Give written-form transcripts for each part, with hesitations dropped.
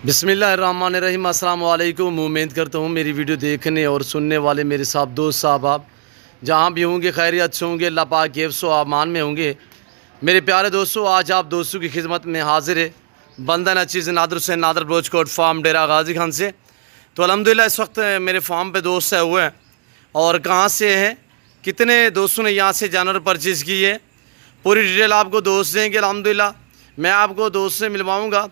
बिस्मिल्लाहिर्रहमानिर्रहीम। अस्सलाम वालेकुम। उम्मीद करता हूँ मेरी वीडियो देखने और सुनने वाले मेरे साथ दोस्त साहब आप जहाँ भी होंगे खैरियत से होंगे, अल्लाह पाक के हिफ्ज़ व अमान में होंगे। मेरे प्यारे दोस्तों, आज आप दोस्तों की खिदमत में हाजिर है बंदा नचीज़ नादर हुसैन नादर ब्रोचकोट फार्म डेरा गाजी खान से। तो अल्हम्दुलिल्लाह इस वक्त मेरे फार्म पे दोस्त है हुए हैं और कहाँ से हैं, कितने दोस्तों ने यहाँ से जानवर परचेज़ किए हैं, पूरी डिटेल आपको दोस्त देंगे। अल्हम्दुलिल्लाह मैं आपको दोस्त से मिलवाऊँगा,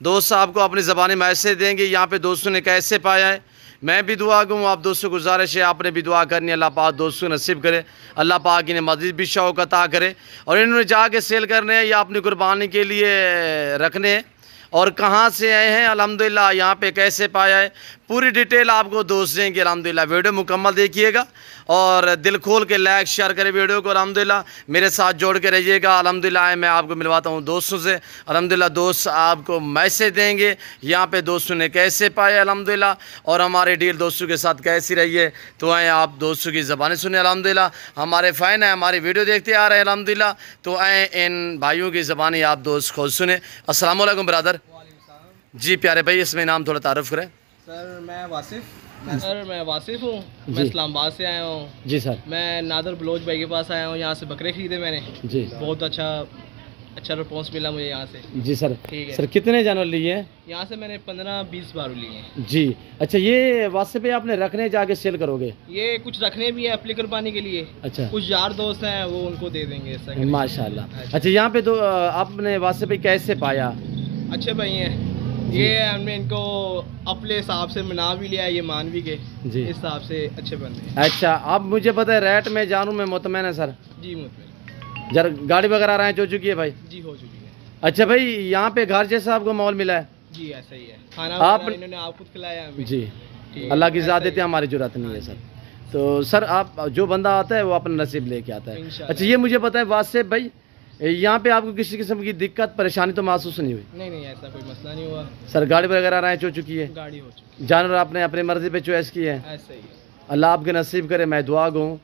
दोस्त साहब को अपनी ज़बानी मैसेज देंगे यहाँ पे दोस्तों ने कैसे पाया है। मैं भी दुआ करूँ, आप दोस्तों को गुजारिश है आपने भी दुआ करनी है, अल्लाह पाक दोस्तों को नसीब करे, अल्लाह पाक इन्हें मज़ीद भी शौक़ अता करे। और इन्होंने जाके सेल करने हैं या अपनी कुर्बानी के लिए रखने हैं और कहाँ से आए हैं, अल्हम्दुलिल्लाह यहाँ पे कैसे पाया है, पूरी डिटेल आपको दोस्त देंगे। अल्हम्दुलिल्लाह वीडियो मुकम्मल देखिएगा और दिल खोल के लाइक शेयर करें वीडियो को। अल्हम्दुलिल्लाह मेरे साथ जोड़ के रहिएगा। अल्हम्दुलिल्लाह मैं आपको मिलवाता हूँ दोस्तों से। अल्हम्दुलिल्लाह दोस्त आपको मैसेज देंगे यहाँ पे दोस्तों ने कैसे पाए अल्हम्दुलिल्लाह, और हमारे डील दोस्तों के साथ कैसी रही है। तो आए आप दोस्तों की ज़बानी सुने। अल्हम्दुलिल्लाह हमारे फ़ैन हैं, हमारी वीडियो देखते आ रहे हैं अल्हम्दुलिल्लाह। तो आए इन भाइयों की ज़बानी आप दोस्त खुद सुने। अस्सलाम वालेकुम ब्रदर। जी प्यारे भाई, इसमें नाम थोड़ा तारुफ करें। सर मैं वासिफ हूँ, मैं इस्लामाबाद से आया हूँ। जी सर। मैं नादर बलोच भाई के पास आया हूँ, यहाँ से बकरे खरीदे मैंने। जी बहुत अच्छा रिस्पॉन्स मिला मुझे यहाँ से। जी सर। ठीक है सर, कितने जानवर लिए हैं यहाँ से? मैंने 15-20 बार लिए हैं। जी अच्छा, ये वास्ते पे आपने रखने जाके सेल करोगे? ये कुछ रखने भी है अपनी कुर्बानी के लिए। अच्छा, कुछ यार दोस्त हैं वो उनको दे देंगे माशाल्लाह। अच्छा, यहाँ पे तो आपने वास्ते पे कैसे पाया? अच्छे भाई हैं ये, हमने इनको अपने हिसाब से मना भी लिया, ये मान भी गए। जी इस हिसाब से अच्छे बंदे। अच्छा, अब मुझे पता है रेट में जानूँ मैं मुतमैन है सर? जी मुतमैन। जरा गाड़ी वगैरह आराम हो चुकी है भाई? जी हो चुकी है। अच्छा भाई, यहाँ पे घर जैसा आपको माहौल मिला है? जी ऐसा ही है, खाना आप इन्होंने आप खुद खिलाया हमें। जी अल्लाह की ज़ात देते हैं, हमारी जरूरत नहीं है सर। तो सर आप जो बंदा आता है वो अपना नसीब लेके आता है। अच्छा, ये मुझे पता है वासिफ भाई, यहाँ पे आपको किसी किस्म की दिक्कत परेशानी तो महसूस नहीं हुई? नहीं ऐसा कोई मसला नहीं हुआ सर। गाड़ी वगैरह अरेंज हो चुकी है? गाड़ी हो चुकी है। जानवर आपने अपनी मर्जी पे चॉइस की है? ऐसा ही है। अल्लाह आपके नसीब करे, मैं दुआ गूँ।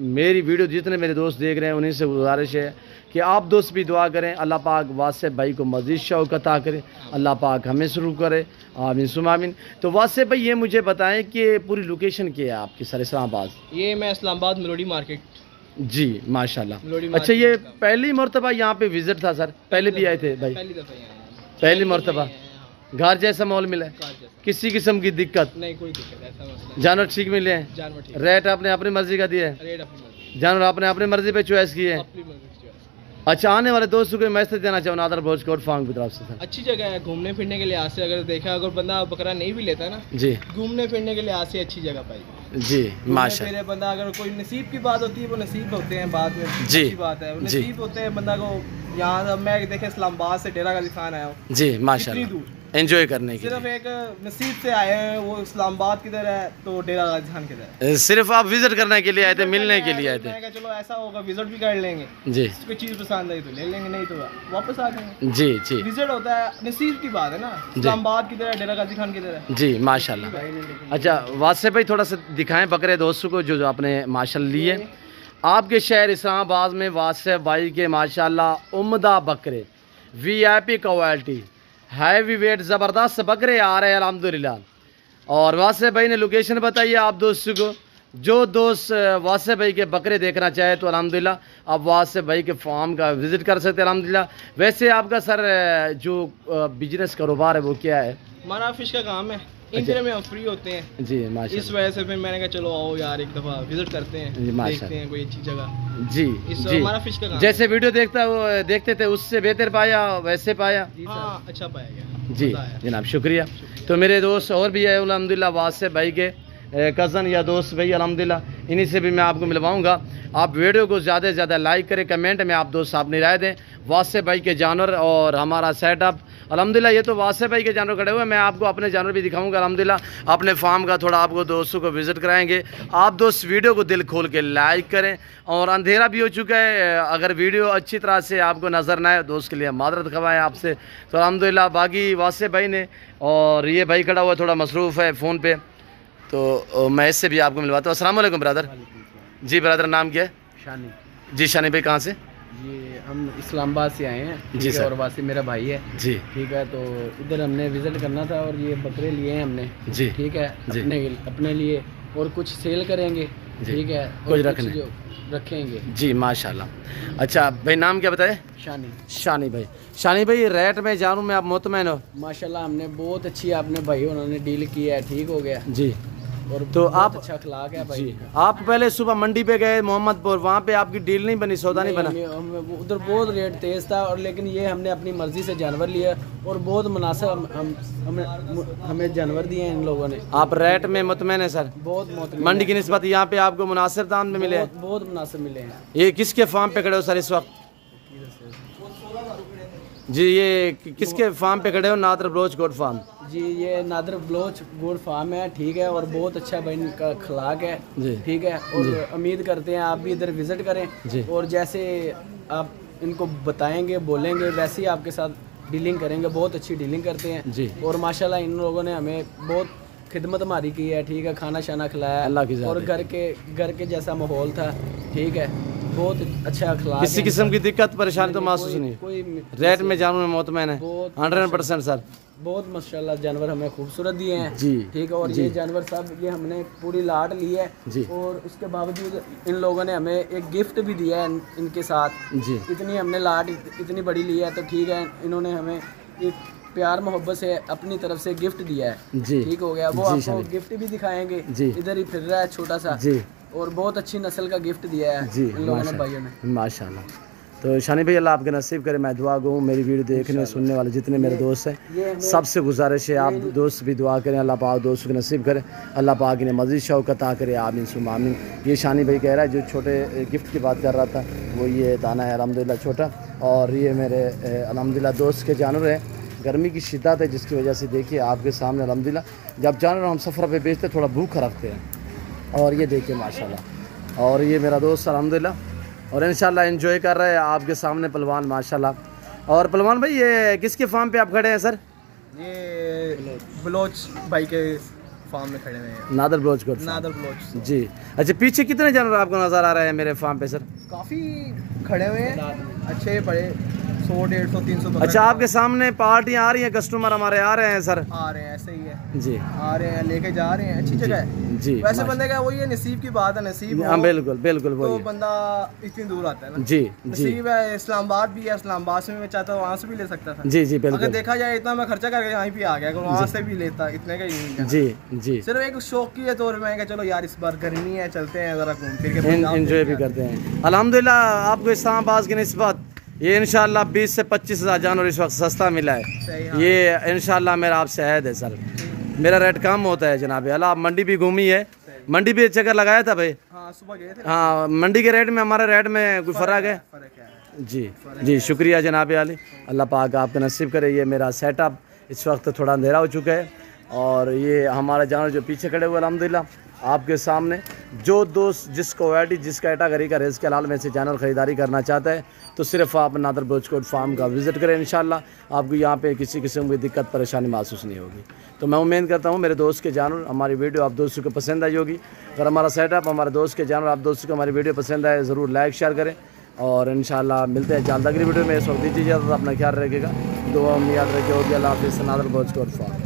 मेरी वीडियो जितने मेरे दोस्त देख रहे हैं उन्हीं से गुजारिश है कि आप दोस्त भी दुआ करें, अल्लाह पाक वासिफ भाई को मज़ीद शौक़ अता करे, अल्लाह पाक हमें शुरू करे, आमीन सुम आमीन। तो वासिफ भाई ये मुझे बताएं कि पूरी लोकेशन क्या है आपकी सर? इस्लामाबाद? ये मैं इस्लामाबाद मेलोडी मार्केट। जी माशाल्लाह। अच्छा, ये पहली मरतबा यहाँ पे विजिट था सर? पहले भी आए थे भाई? पहली मरतबा। घर जैसा माहौल मिला है? किसी किस्म की दिक्कत नहीं? कोई दिक्कत ऐसा मसला। जानवर ठीक मिले हैं? जानवर ठीक। रेट आपने अपनी मर्जी का दिया है? रेट अपनी मर्जी। जानवर आपने अपनी मर्जी पे चॉइस किए हैं? अच्छा, आने वाले दोस्तों को मैसेज देना चाहूँ नादर ब्रोचकोट फार्म की तरफ से सर? अच्छी जगह है घूमने फिरने के लिहाज से, अगर देखा अगर बंदा बकरा नहीं भी लेता ना जी, घूमने फिरने के लिहाज से अच्छी जगह पाई जी माशाल्लाह। बंदा अगर कोई नसीब की बात होती है, वो नसीब होते हैं बाद में। जी अच्छी बात है, नसीब होते हैं बंदा को। यहाँ मैं देखे इस्लामाबाद से डेरा गाजी खान आया हूँ जी माशाल्लाह, एंजॉय करने के सिर्फ एक नसीब से आए हैं। वो इस्लामाबाद किधर है तो डेरा गाजी खान किधर है। सिर्फ आप विजिट करने के लिए आए थे, मिलने के लिए आए थे? मैं चलो ऐसा होगा विजिट भी कर लेंगे जी, कोई चीज़ पसंद आई तो ले लेंगे, नहीं तो वापस आ जाएंगे। जी जी विजिट होता है, नसीब की बात है ना। इस्लामाबाद किधर है, डेरा गाजी खान किधर है? जी माशाल्लाह। अच्छा वासिफ भाई, थोड़ा सा दिखाएं बकरे दोस्तों को जो आपने माशाल्लाह लिए आपके शहर इस्लामाबाद में। वासिफ भाई के माशाल्लाह उम्दा बकरे, VIP क्वालिटी, हैवी वेट ज़बरदस्त बकरे आ रहे हैं अल्हम्दुलिल्लाह। और वासिफ भाई ने लोकेशन बताइए आप दोस्तों को। जो दोस्त वासिफ भाई के बकरे देखना चाहे तो अल्हम्दुलिल्लाह आप वासिफ भाई के फार्म का विज़िट कर सकते हैं अल्हम्दुलिल्लाह। वैसे आपका सर जो बिजनेस कारोबार है वो क्या है? हमारा फिश का काम है, इंडिया में हम फ्री होते हैं जी माशाल्लाह। इस वजह से फिर मैंने कहा चलो आओ यार एक दफ़ा विजिट करते हैं, देखते हैं कोई अच्छी जगह। जी जी हमारा फिश का काम जैसे वीडियो देखते थे उससे बेहतर पाया, वैसे पाया? हाँ अच्छा पाया गया जी जनाब, शुक्रिया। तो मेरे दोस्त और भी है अल्हम्दुलिल्लाह, वासिफ भाई के कज़न या दोस्त भाई अल्हम्दुलिल्लाह, इन्हीं से भी मैं आपको मिलवाऊंगा। आप वीडियो को ज़्यादा से ज़्यादा लाइक करें, कमेंट में आप दोस्त अपनी राय दें। वासिफ भाई के जानवर और हमारा सेटअप अल्हम्दुलिल्लाह, ये तो वासिफ भाई के जानवर खड़े हुए हैं, मैं आपको अपने जानवर भी दिखाऊंगा अल्हम्दुलिल्लाह। अपने फार्म का थोड़ा आपको दोस्तों को विज़िट कराएंगे। आप दोस्त वीडियो को दिल खोल के लाइक करें। और अंधेरा भी हो चुका है, अगर वीडियो अच्छी तरह से आपको नज़र ना आए दोस्त के लिए मादरत खवाएँ आपसे। तो अल्हम्दुलिल्लाह बाकी वासिफ भाई ने, और ये भाई खड़ा हुआ थोड़ा मसरूफ़ है फ़ोन पर, तो मैं इससे भी आपको मिलवाता हूँ। अस्सलाम वालेकुम ब्रदर। जी ब्रदर, नाम क्या है? शानी। जी शानी भाई, कहाँ से? ये हम इस्लामाबाद से आए हैं जी सर, और वासी मेरा भाई है जी, ठीक है। तो इधर हमने विजिट करना था और ये बकरे लिए हैं हमने जी, ठीक है, अपने लिए और कुछ सेल करेंगे, ठीक है, कुछ रखेंगे जी माशाल्लाह। अच्छा भाई, नाम क्या बताए? शानी। शानी भाई, शानी भाई रेट में जानूँ मैं, आप मुतमैन हो? माशाल्लाह हमने बहुत अच्छी आपने भाई उन्होंने डील किया है, ठीक हो गया जी। और तो आप अच्छा अखलाक है भाई। आप पहले सुबह मंडी पे गए मोहम्मदपुर, वहाँ पे आपकी डील नहीं बनी, सौदा नहीं बना? उधर बहुत रेट तेज था, और लेकिन ये हमने अपनी मर्जी से जानवर लिया और बहुत मुनासिब हमें जानवर दिए हैं इन लोगों ने। आप रेट में मुतमैन है सर? बहुत मुतमैन। मंडी की निस्बत यहाँ पे आपको मुनासिब दाम में मिले? बहुत मुनासिब मिले हैं। ये किसके फार्म पे खड़े हो सर इस वक्त? जी ये किसके फार्म पे खड़े हो? नादर बलोच गोट फार्म जी, ये नादर बलोच गोट फार्म है, ठीक है, और बहुत अच्छा भाई इनका अखलाक है जी, ठीक है। और उम्मीद करते हैं आप भी इधर विजिट करें जी, और जैसे आप इनको बताएंगे बोलेंगे वैसे ही आपके साथ डीलिंग करेंगे। बहुत अच्छी डीलिंग करते हैं जी, और माशाल्लाह इन लोगों ने हमें बहुत खिदमत हमारी की है, ठीक है, खाना शाना खिलाया अल्लाह की, और घर के जैसा माहौल था, ठीक है, बहुत अच्छा अखलाक। किसी किस्म की दिक्कत परेशानी तो महसूस नहीं? कोई रेट में जानूँ मैं मुतमैन है 100% सर। बहुत माशाल्लाह जानवर हमें खूबसूरत दिए हैं जी, ठीक है, और ये जानवर सब ये हमने पूरी लाट ली है जी, और उसके बावजूद इन लोगों ने हमें एक गिफ्ट भी दिया है इनके साथ जी। इतनी हमने लाट इतनी बड़ी ली है, तो ठीक है, इन्होंने हमें एक प्यार मोहब्बत से अपनी तरफ से गिफ्ट दिया है जी, ठीक हो गया। वो आपको गिफ्ट भी दिखाएंगे, इधर ही फिर रहा है छोटा सा जी, और बहुत अच्छी नस्ल का गिफ्ट दिया है जी इन लोगों ने भाइयों ने माशाल्लाह। तो शानी भाई अल्लाह आपके नसीब करे, मैं दुआ गूँ मेरी वीडियो देखने सुनने वाले जितने मेरे दोस्त हैं सबसे गुजारिश है आप दोस्त भी दुआ करें, अल्लाह पाक दोस्तों के नसीब करे, अल्लाह पाक ने मज़ीद शौक़ अता करे, आमीन सुम्मा आमीन। ये शानी भाई कह रहा है जो छोटे गिफ्ट की बात कर रहा था वो ये दाना है अल्हम्दुलिल्लाह छोटा, और ये मेरे अल्हम्दुलिल्लाह दोस्त के जानवर है। गर्मी की शिद्दत है जिसकी वजह से देखिए आपके सामने अल्हम्दुलिल्लाह जब जानवर हम सफ़र पे बेचते थोड़ा भूख रखते हैं, और ये देखिए माशाल्लाह। और ये मेरा दोस्त अल्हम्दुलिल्लाह और इंशाल्लाह एंजॉय कर रहे हैं आपके सामने पहलवान माशाल्लाह। और पहलवान भाई ये किसके फार्म पे आप खड़े हैं सर? ये बलोच भाई के फार्म में खड़े हुए हैं, नादर बलोच को। नादर बलोच जी। अच्छा पीछे कितने जानवर आपको नज़र आ रहे हैं मेरे फार्म पे सर? काफ़ी खड़े हुए हैं, अच्छे बड़े 100, 150, 300। अच्छा आपके सामने पार्टियाँ आ रही हैं, कस्टमर हमारे आ रहे हैं सर? आ रहे हैं, ऐसे ही है जी, आ रहे हैं, लेके जा रहे हैं, अच्छी जगह है जी। वैसे बंदे का वही है, नसीब की बात है, नसीब हाँ बिल्कुल बिल्कुल वही तो बंदा इतनी दूर आता है ना जी, नसीब है। इस्लामाबाद भी है, इस्लामाबाद से मैं चाहता हूँ वहाँ से भी ले सकता था जी जी बिल्कुल। अगर देखा जाए इतना मैं खर्चा करके यहाँ पे आ गया, वहाँ से भी लेता इतने का ही नहीं जी जी, सिर्फ एक शौक की है तौर में चलो यार इस बार गर्मी है चलते हैं जरा घूम फिर के एंजॉय भी करते हैं। अल्हम्दुलिल्लाह आपको इस्लामाबाद की निस्बत ये इंशाल्लाह 20 से 25 हज़ार जानवर इस वक्त सस्ता मिला है। ये इंशाल्लाह मेरा आपसे अहद है सर, मेरा रेट कम होता है जनाब। अल्लाह आप मंडी भी घूमी है, मंडी भी चक्कर लगाया था भाई? हाँ सुबह गए थे। हाँ मंडी के रेट में हमारे रेट में कोई फ़र्क है? जी जी शुक्रिया जनाब आली, अल्लाह पाक आपका नसीब करे। ये मेरा सेटअप इस वक्त थोड़ा अंधेरा हो चुका है, और ये हमारा जानवर जो पीछे खड़े हुए अल्हम्दुलिल्लाह आपके सामने जो दोस्त जिस क्वालिटी जिस कैटेगरी का रिस्क हलाल में से जानवर ख़रीदारी करना चाहता है तो सिर्फ आप नादर बलोच गोट फार्म का विज़िट करें, इंशाल्लाह आपको यहाँ पे किसी किस्म की दिक्कत परेशानी महसूस नहीं होगी। तो मैं उम्मीद करता हूँ मेरे दोस्त के जानवर हमारी वीडियो आप दोस्तों को पसंद आई होगी। अगर हमारा सेटअप हमारे दोस्त के जानवर आप दोस्तों को हमारी वीडियो पसंद आए ज़रूर लाइक शेयर करें, और इंशाल्लाह मिलते हैं जल्द अगली वीडियो में। इस वक्त दीजिए अपना ख्याल रखिएगा, दुआ में याद रखिए। अल्लाह हाफ़िज़। Nadir Baloch goat farm.